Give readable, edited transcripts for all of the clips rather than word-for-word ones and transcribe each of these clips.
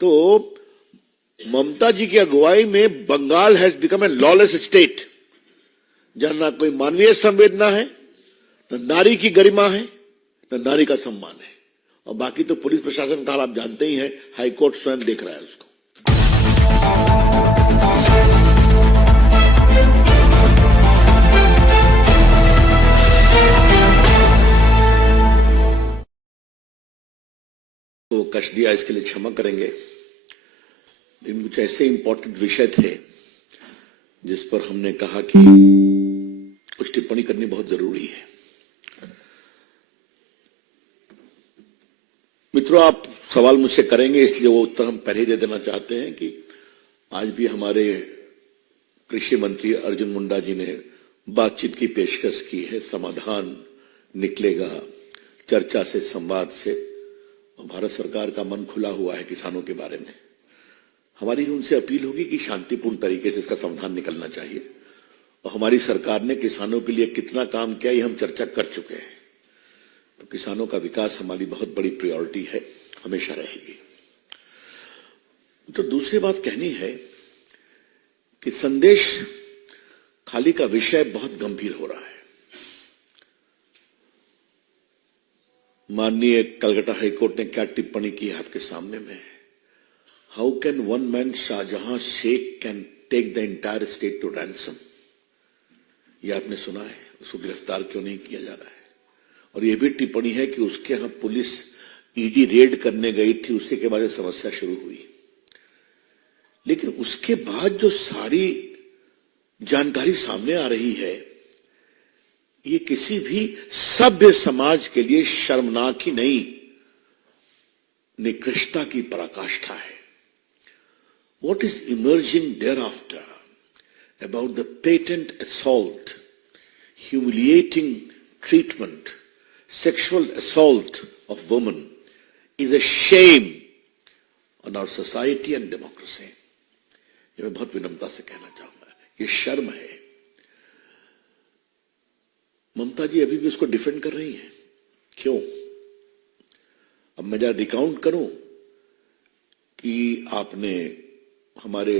तो ममता जी की अगुवाई में Bengal has become a lawless state, जहां ना कोई मानवीय संवेदना है, न नारी की गरिमा है, न नारी का सम्मान है। और बाकी तो पुलिस प्रशासन का हाल आप जानते ही हैं, हाईकोर्ट स्वयं देख रहा है उसको। तो कष्ट दिया, इसके लिए क्षमा करेंगे। लेकिन कुछ ऐसे इंपॉर्टेंट विषय थे जिस पर हमने कहा कि कुछ टिप्पणी करनी बहुत जरूरी है। मित्रों, आप सवाल मुझसे करेंगे, इसलिए वो उत्तर हम पहले ही दे देना चाहते हैं कि आज भी हमारे कृषि मंत्री अर्जुन मुंडा जी ने बातचीत की पेशकश की है। समाधान निकलेगा चर्चा से, संवाद से, और भारत सरकार का मन खुला हुआ है किसानों के बारे में। हमारी उनसे अपील होगी कि शांतिपूर्ण तरीके से इसका समाधान निकलना चाहिए। और हमारी सरकार ने किसानों के लिए कितना काम किया ये हम चर्चा कर चुके हैं। तो किसानों का विकास हमारी बहुत बड़ी प्रायोरिटी है, हमेशा रहेगी। तो दूसरी बात कहनी है कि संदेश खाली का विषय बहुत गंभीर हो रहा है। माननीय कलकत्ता हाईकोर्ट ने क्या टिप्पणी की है आपके सामने में। How can one man Shahjahan Sheikh can take the entire state to ransom, यह आपने सुना है। उसको गिरफ्तार क्यों नहीं किया जा रहा है। और यह भी टिप्पणी है कि उसके यहां पुलिस ईडी रेड करने गई थी, उसी के बाद समस्या शुरू हुई। लेकिन उसके बाद जो सारी जानकारी सामने आ रही है, ये किसी भी सभ्य समाज के लिए शर्मनाक ही नहीं, निकृष्टता की पराकाष्ठा है। What is emerging thereafter about the patent assault, humiliating treatment, sexual assault of women is a shame on our society and democracy. ये मैं बहुत विनम्रता से कहना चाहूंगा, ये शर्म है। ममता जी अभी भी उसको डिफेंड कर रही हैं। क्यों? अब मैं जरा रिकाउंट करूं कि आपने हमारे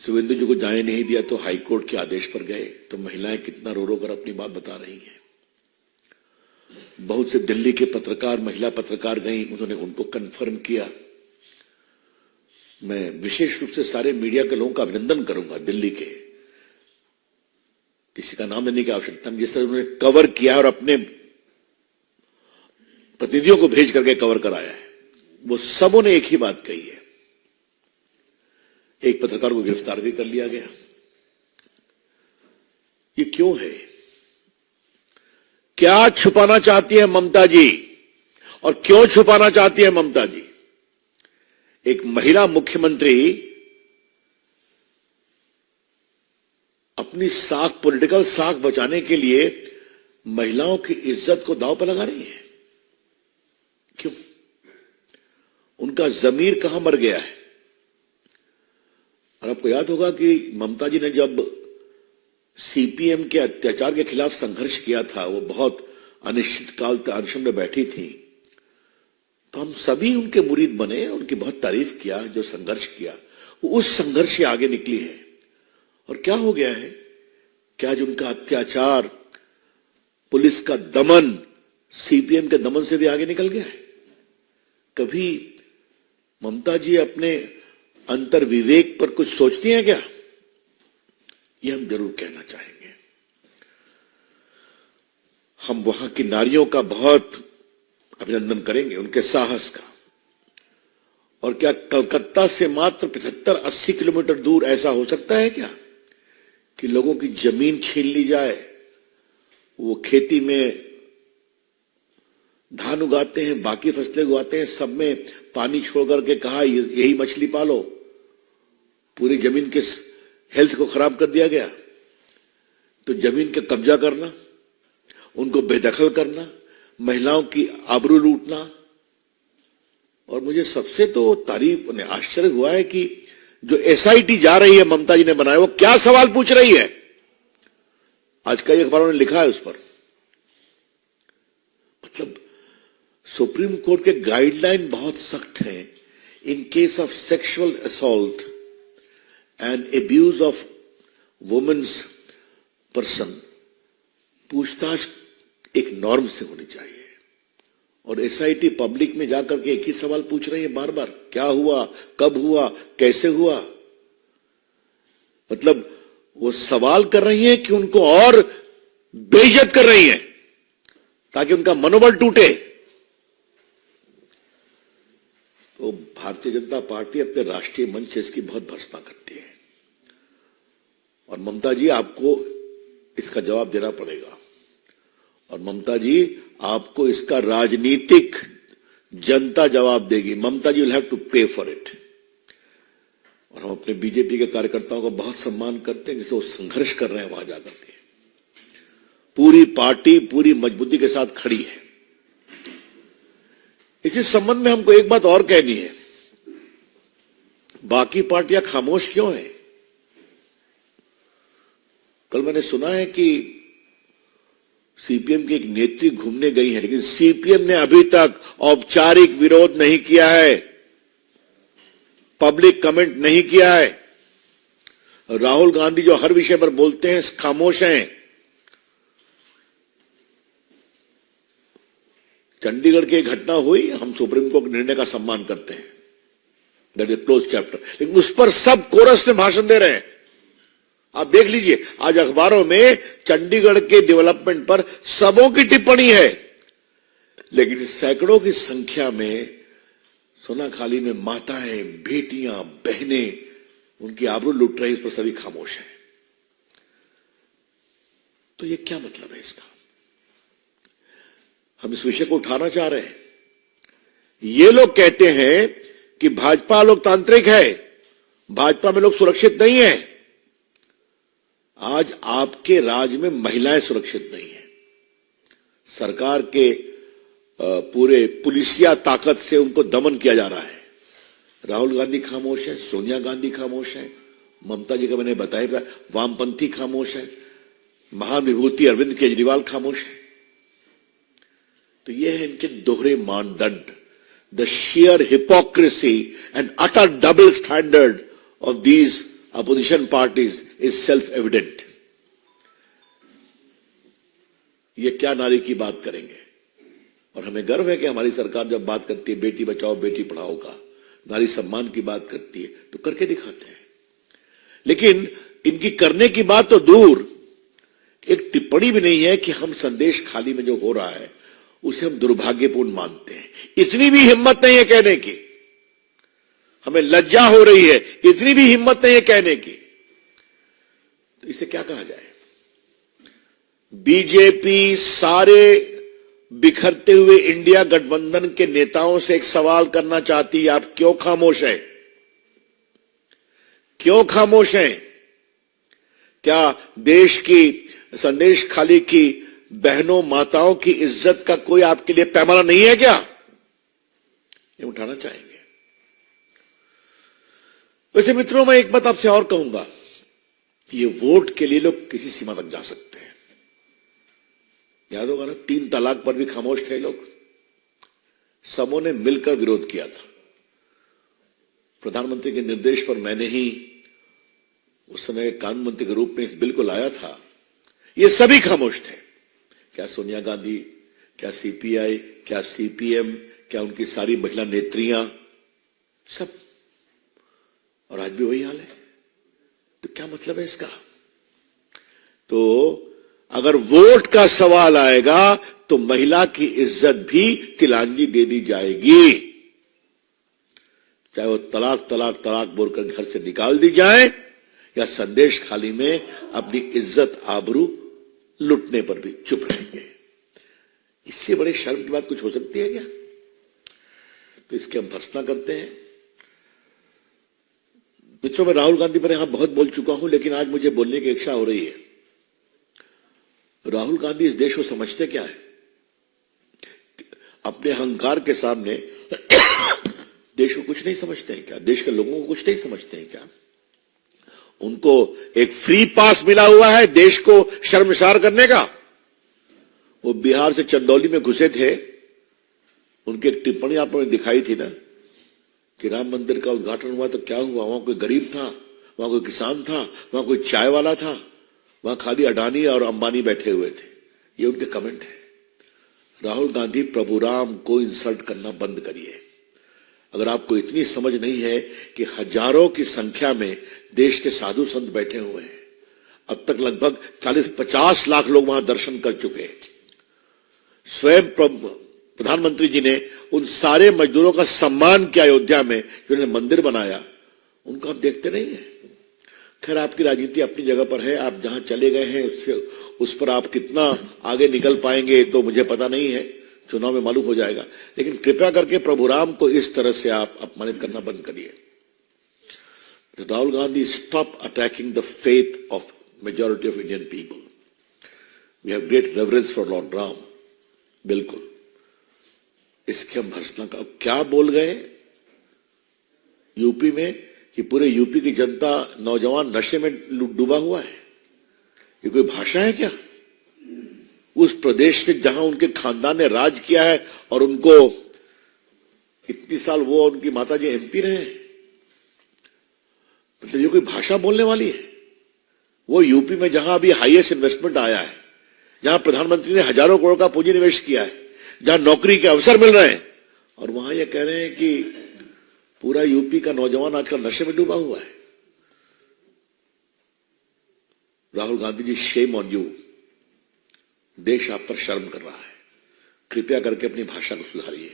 सुवेंदु जी को जाने नहीं दिया तो हाईकोर्ट के आदेश पर गए, तो महिलाएं कितना रो रो कर अपनी बात बता रही हैं। बहुत से दिल्ली के पत्रकार, महिला पत्रकार गई, उन्होंने उनको कंफर्म किया। मैं विशेष रूप से सारे मीडिया के लोगों का अभिनंदन करूंगा, दिल्ली के, किसी का नाम लेने की आवश्यकता नहीं, जिस तरह उन्होंने कवर किया और अपने प्रतिनिधियों को भेज करके कवर कराया है। वो सबों ने एक ही बात कही है। एक पत्रकार को गिरफ्तार भी कर लिया गया। ये क्यों है? क्या छुपाना चाहती है ममता जी, और क्यों छुपाना चाहती है ममता जी? एक महिला मुख्यमंत्री अपनी साख, पॉलिटिकल साख बचाने के लिए महिलाओं की इज्जत को दांव पर लगा रही है। क्यों? उनका जमीर कहां मर गया है? और आपको याद होगा कि ममता जी ने जब सीपीएम के अत्याचार के खिलाफ संघर्ष किया था, वो बहुत अनिश्चित काल तक अनशन में बैठी थी, तो हम सभी उनके मुरीद बने, उनकी बहुत तारीफ किया। जो संघर्ष किया वो उस संघर्ष से आगे निकली है। और क्या हो गया है? क्या आज उनका अत्याचार, पुलिस का दमन सीपीएम के दमन से भी आगे निकल गया है? कभी ममता जी अपने अंतर विवेक पर कुछ सोचती हैं क्या? ये हम जरूर कहना चाहेंगे। हम वहां की नारियों का बहुत अभिनंदन करेंगे, उनके साहस का। और क्या कलकत्ता से मात्र 75-80 किलोमीटर दूर ऐसा हो सकता है क्या कि लोगों की जमीन छीन ली जाए? वो खेती में धान उगाते हैं, बाकी फसलें उगाते हैं, सब में पानी छोड़ करके कहा यही मछली पालो। पूरी जमीन के हेल्थ को खराब कर दिया गया। तो जमीन का कब्जा करना, उनको बेदखल करना, महिलाओं की आबरू लूटना। और मुझे सबसे तो तारीफ, आश्चर्य हुआ है कि जो एसआईटी जा रही है ममता जी ने बनाया, वो क्या सवाल पूछ रही है। आज कई अखबारों ने लिखा है उस पर। मतलब सुप्रीम कोर्ट के गाइडलाइन बहुत सख्त हैं। in case of sexual assault and abuse of women's person, पूछताछ एक नॉर्म से होनी चाहिए। और एसआईटी पब्लिक में जाकर के एक ही सवाल पूछ रही है बार बार, क्या हुआ, कब हुआ, कैसे हुआ। मतलब वो सवाल कर रही हैं कि उनको और बेइज्जत कर रही हैं ताकि उनका मनोबल टूटे। तो भारतीय जनता पार्टी अपने राष्ट्रीय मंच से इसकी बहुत भर्त्सना करती है और ममता जी आपको इसका जवाब देना पड़ेगा। और ममता जी आपको इसका राजनीतिक जनता जवाब देगी। ममता जी विल हैव टू पे फॉर इट। और हम अपने बीजेपी के कार्यकर्ताओं का बहुत सम्मान करते हैं, जैसे वो संघर्ष कर रहे हैं वहां जाकर के। पूरी पार्टी पूरी मजबूती के साथ खड़ी है। इसी संबंध में हमको एक बात और कहनी है, बाकी पार्टियां खामोश क्यों हैं? कल मैंने सुना है कि सीपीएम की एक नेत्री घूमने गई है, लेकिन सीपीएम ने अभी तक औपचारिक विरोध नहीं किया है, पब्लिक कमेंट नहीं किया है। राहुल गांधी जो हर विषय पर बोलते हैं खामोश हैं। चंडीगढ़ की घटना हुई, हम सुप्रीम कोर्ट के निर्णय का सम्मान करते हैं, दैट इज क्लोज चैप्टर, लेकिन उस पर सब कोरस में भाषण दे रहे हैं। आप देख लीजिए आज अखबारों में चंडीगढ़ के डेवलपमेंट पर सबों की टिप्पणी है, लेकिन सैकड़ों की संख्या में सोनाखाली में माताएं, बेटियां, बहनें उनकी आबरू लूट रही, इस पर सभी खामोश हैं। तो ये क्या मतलब है इसका? हम इस विषय को उठाना चाह रहे हैं। ये लोग कहते हैं कि भाजपा लोकतांत्रिक है, भाजपा में लोग सुरक्षित नहीं है। आज आपके राज्य में महिलाएं सुरक्षित नहीं है। सरकार के पूरे पुलिसिया ताकत से उनको दमन किया जा रहा है। राहुल गांधी खामोश है, सोनिया गांधी खामोश है, ममता जी का मैंने बताया, वामपंथी खामोश है, महान विभूति अरविंद केजरीवाल खामोश है। तो ये है इनके दोहरे मानदंड। The sheer hypocrisy and utter double standard of these opposition parties is self-evident. ये क्या नारी की बात करेंगे? और हमें गर्व है कि हमारी सरकार जब बात करती है बेटी बचाओ बेटी पढ़ाओ का, नारी सम्मान की बात करती है, तो करके दिखाते हैं। लेकिन इनकी करने की बात तो दूर, एक टिप्पणी भी नहीं है कि हम संदेश खाली में जो हो रहा है उसे हम दुर्भाग्यपूर्ण मानते हैं। इतनी भी हिम्मत नहीं है कहने की, हमें लज्जा हो रही है, इतनी भी हिम्मत नहीं है कहने की। तो इसे क्या कहा जाए? बीजेपी सारे बिखरते हुए इंडिया गठबंधन के नेताओं से एक सवाल करना चाहती है, आप क्यों खामोश हैं? क्यों खामोश हैं? क्या देश की संदेश खाली की बहनों माताओं की इज्जत का कोई आपके लिए पैमाना नहीं है क्या? ये उठाना चाहेंगे। वैसे मित्रों, मैं एक बात आपसे और कहूंगा, ये वोट के लिए लोग किसी सीमा तक जा सकते हैं। याद होगा ना, 3 तलाक पर भी खामोश थे लोग, सबों ने मिलकर विरोध किया था। प्रधानमंत्री के निर्देश पर मैंने ही उस समय कानून मंत्री के रूप में इस बिल को लाया था। ये सभी खामोश थे। क्या सोनिया गांधी, क्या सीपीआई, क्या सीपीएम, क्या उनकी सारी महिला नेत्रियां, सब। और आज भी वही हाल है। तो क्या मतलब है इसका? तो अगर वोट का सवाल आएगा तो महिला की इज्जत भी तिलांजलि दे दी जाएगी, चाहे वो तलाक तलाक तलाक बोलकर घर से निकाल दी जाए या संदेश खाली में अपनी इज्जत आबरू लुटने पर भी चुप रहेंगे। इससे बड़े शर्म की बात कुछ हो सकती है क्या? तो इसके हम भर्त्सना करते हैं। मित्रों, मैं राहुल गांधी पर यहां बहुत बोल चुका हूं, लेकिन आज मुझे बोलने की इच्छा हो रही है। राहुल गांधी इस देश को समझते क्या है? अपने अहंकार के सामने देश को कुछ नहीं समझते हैं क्या? देश के लोगों को कुछ नहीं समझते हैं क्या? उनको एक फ्री पास मिला हुआ है देश को शर्मसार करने का। वो बिहार से चंदौली में घुसे थे, उनकी एक टिप्पणी आपने दिखाई थी ना कि राम मंदिर का उद्घाटन हुआ तो क्या हुआ? वहां कोई गरीब था, वहां कोई किसान था, वहां कोई चाय वाला था, वहां खाली अडानी और अंबानी बैठे हुए थे। ये उनके कमेंट है। राहुल गांधी, प्रभु राम को इंसल्ट करना बंद करिए। अगर आपको इतनी समझ नहीं है कि हजारों की संख्या में देश के साधु संत बैठे हुए हैं, अब तक लगभग 40-50 लाख लोग वहां दर्शन कर चुके हैं। स्वयं प्रधानमंत्री जी ने उन सारे मजदूरों का सम्मान किया अयोध्या में जिन्होंने मंदिर बनाया, उनको आप देखते नहीं है। खैर, आपकी राजनीति अपनी जगह पर है, आप जहां चले गए हैं उस पर आप कितना आगे निकल पाएंगे तो मुझे पता नहीं है, चुनाव में मालूम हो जाएगा। लेकिन कृपया करके प्रभु राम को इस तरह से आप अपमानित करना बंद करिए। Rahul Gandhi, stop attacking the faith of majority of Indian people. We have great reverence for Lord Ram. बिल्कुल, इसके हम भर्सना का क्या बोल गए यूपी में कि पूरे यूपी की जनता, नौजवान नशे में डूबा हुआ है। ये कोई भाषा है क्या? उस प्रदेश से जहां उनके खानदान ने राज किया है और उनको इतनी साल वो उनकी माताजी एमपी रहे हैं, मतलब ये कोई भाषा बोलने वाली है? वो यूपी में जहां अभी हाईएस्ट इन्वेस्टमेंट आया है, जहां प्रधानमंत्री ने हजारों करोड़ का पूंजी निवेश किया है, जहां नौकरी के अवसर मिल रहे हैं, और वहां ये कह रहे हैं कि पूरा यूपी का नौजवान आजकल नशे में डूबा हुआ है। Rahul Gandhi ji, shame on you. देश आप पर शर्म कर रहा है। कृपया करके अपनी भाषा को सुधारिए।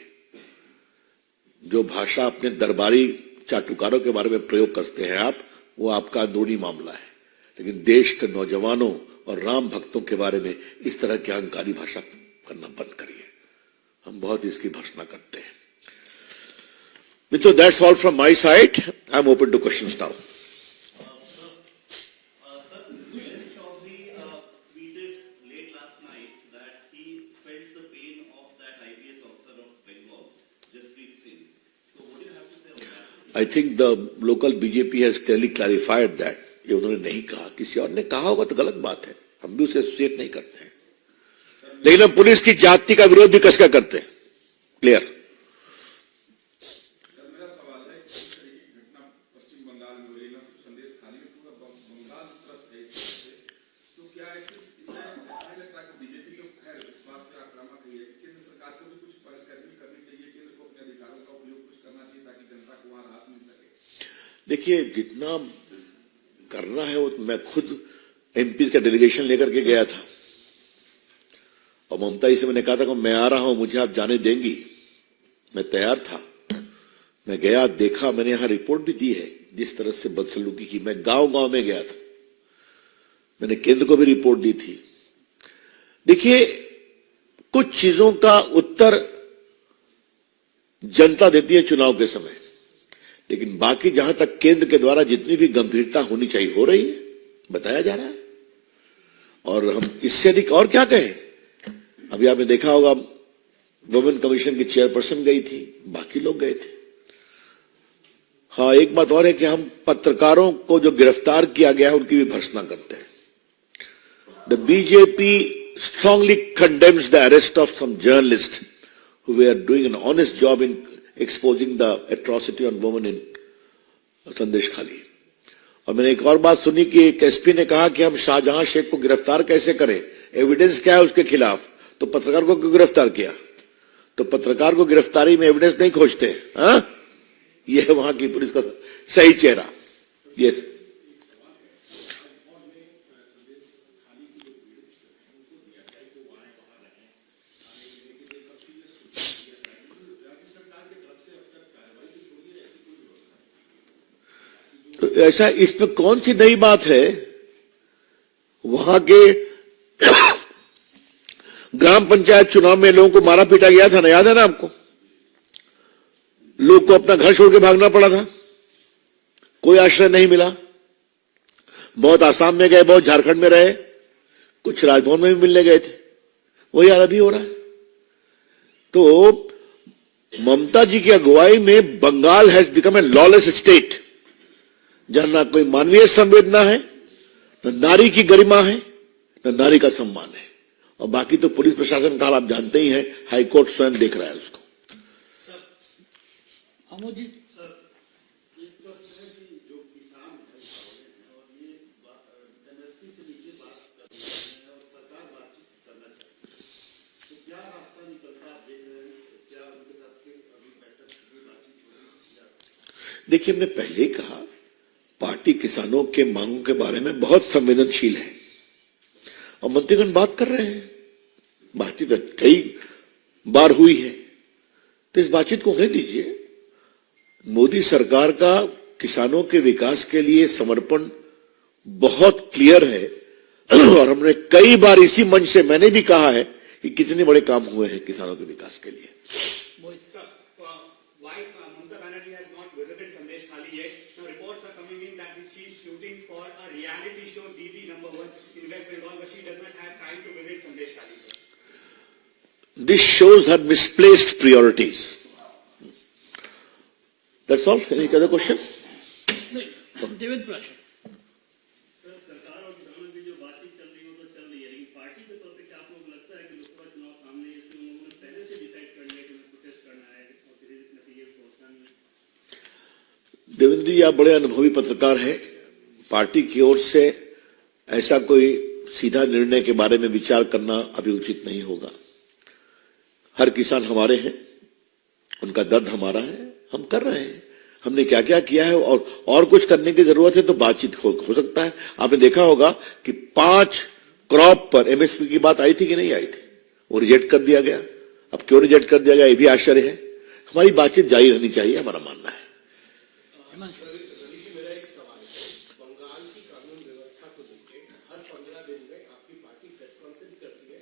जो भाषा अपने दरबारी चाटुकारों के बारे में प्रयोग करते हैं आप, वो आपका अंदरूनी मामला है, लेकिन देश के नौजवानों और राम भक्तों के बारे में इस तरह की अहंकारी भाषा करना बंद करिए। हम बहुत इसकी भर्त्सना करते हैं। मित्रों, that's all from my side. I am open two questions now. I think the local BJP has clearly clarified that. ये उन्होंने नहीं कहा, किसी और ने कहा होगा तो गलत बात है, हम भी उसे एसोसिएट नहीं करते हैं, लेकिन हम पुलिस की जाति का विरोध भी कसकर करते हैं। क्लियर? मेरा सवाल है कि इस तरह की घटना पश्चिम बंगाल में हो रही है, ना सिर्फ संदेश खाली में, पूरा बंगाल त्रस्त है इस तरह से, तो क्या ऐसे इतना ऐसा लगता है कि बीजेपी को खैर इस बात पे आक्रामक है कि केंद्र सरकार को भी कुछ पहलकदमी करनी चाहिए, केंद्र को अपने अधिकारों का उपयोग कुछ करना चाहिए ताकि जनता को वहां राहत मिल सके। देखिए, जितना करना है वो मैं खुद एमपी का डेलीगेशन लेकर के गया था, और ममता जी से मैंने कहा था कि मैं आ रहा हूं, मुझे आप जाने देंगी? मैं तैयार था। मैं गया, देखा, मैंने यहां रिपोर्ट भी दी है जिस तरह से बदसलूकी की। मैं गांव-गांव में गया था, मैंने केंद्र को भी रिपोर्ट दी थी। देखिए, कुछ चीजों का उत्तर जनता देती है चुनाव के समय, लेकिन बाकी जहां तक केंद्र के द्वारा जितनी भी गंभीरता होनी चाहिए हो रही है, बताया जा रहा है, और हम इससे अधिक और क्या कहें। अभी आपने देखा होगा, वुमेन कमीशन की चेयरपर्सन गई थी, बाकी लोग गए थे। हाँ, एक बात और है कि हम पत्रकारों को जो गिरफ्तार किया गया है उनकी भी भर्त्सना करते हैं। The BJP strongly condemns the arrest of some journalist who we are doing an honest job in exposing the atrocity on women in Sandeshkhali. और मैंने एक और बात सुनी कि एक एसपी ने कहा कि हम शाहजहां शेख को गिरफ्तार कैसे करें, एविडेंस क्या है उसके खिलाफ, तो पत्रकार को क्यों गिरफ्तार किया? तो पत्रकार को गिरफ्तारी में एविडेंस नहीं खोजते। हाँ, यह है वहां की पुलिस का सही चेहरा। यस, तो ऐसा इसमें कौन सी नई बात है? वहां के ग्राम पंचायत चुनाव में लोगों को मारा पीटा गया था ना, याद है ना आपको? लोग को अपना घर छोड़ के भागना पड़ा था, कोई आश्रय नहीं मिला। बहुत आसाम में गए, बहुत झारखंड में रहे, कुछ राजभवन में भी मिलने गए थे। वही हाल अभी हो रहा है। तो ममता जी की अगुवाई में Bengal has become a lawless state, जहां ना कोई मानवीय संवेदना है, न नारी की गरिमा है, न नारी का सम्मान है। और बाकी तो पुलिस प्रशासन का हाल आप जानते ही हैं, हाईकोर्ट स्वयं देख रहा है उसको। अमोद जी, देखिए, हमने पहले ही कहा, पार्टी किसानों के मांगों के बारे में बहुत संवेदनशील है और मंत्रीगण बात कर रहे हैं। बातचीत कई बार हुई है, तो इस बातचीत को होने दीजिए। मोदी सरकार का किसानों के विकास के लिए समर्पण बहुत क्लियर है और हमने कई बार इसी मंच से मैंने भी कहा है कि कितने बड़े काम हुए हैं किसानों के विकास के लिए। Why Mamata Banerjee has not visited Sandesh Khali yet? Now reports are coming in that she is shooting for a reality show DD #1 in West Bengal, but she does not have time to visit Sandesh Khali, sir. This shows her misplaced priorities. That's all. Any other question? Devendra Prakash sir, सरकार और किसानों की जो बातचीत चल रही हो तो चल रही है, लेकिन पार्टी के तौर पे क्या आप लोग लगता है कि लोकसभा चुनाव सामने है, इसलिए उन लोगों ने पहले से डिसाइड कर लिया कि हमें प्रोटेस्ट करना है और किसी नतीजे को पहुंचना नहीं है? देवेंद्र जी, आप बड़े अनुभवी पत्रकार हैं। पार्टी की ओर से ऐसा कोई सीधा निर्णय के बारे में विचार करना अभी उचित नहीं होगा। हर किसान हमारे हैं, उनका दर्द हमारा है, हम कर रहे हैं। हमने क्या क्या किया है और कुछ करने की जरूरत है तो बातचीत हो सकता है। आपने देखा होगा कि 5 क्रॉप पर एमएसपी की बात आई थी कि नहीं आई थी, वो रिजेक्ट कर दिया गया। अब क्यों रिजेक्ट कर दिया गया, ये भी आश्चर्य है। हमारी बातचीत जारी रहनी चाहिए, हमारा मानना है। मेरा एक सवाल है, बंगाल की कानून व्यवस्था को लेकर हर 15 दिन में आपकी पार्टी प्रेस कॉन्फ्रेंस करती है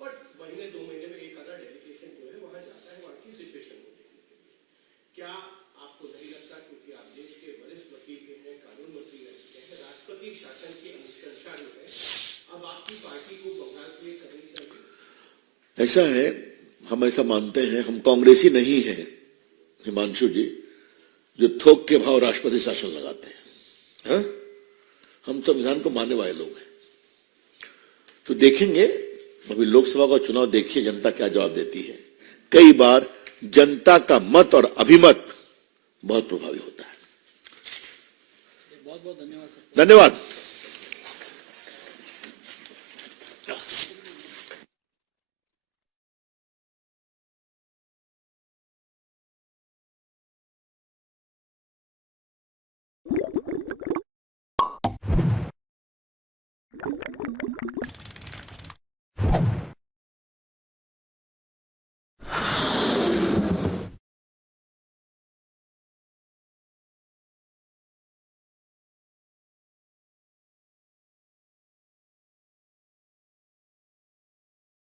और महीने 2 महीने में एक आधा डेलीगेशन जो है वहां जाता है वहां की सिचुएशन को देखने के लिए। क्या आपको नहीं लगता, क्योंकि आप देश के वरिष्ठ वकील भी हैं, कानून मंत्री रह चुके हैं, राष्ट्रपति शासन की अनुशंसा जो है अब आपकी पार्टी को बंगाल के लिए करनी चाहिए? ऐसा है, हम ऐसा मानते हैं। हम कांग्रेसी नहीं है हिमांशु जी, जो थोक के भाव राष्ट्रपति शासन लगाते हैं। हाँ? हम संविधान को मानने वाले लोग हैं। तो देखेंगे, अभी लोकसभा का चुनाव देखिए जनता क्या जवाब देती है। कई बार जनता का मत और अभिमत बहुत प्रभावी होता है। बहुत बहुत धन्यवाद सर। धन्यवाद।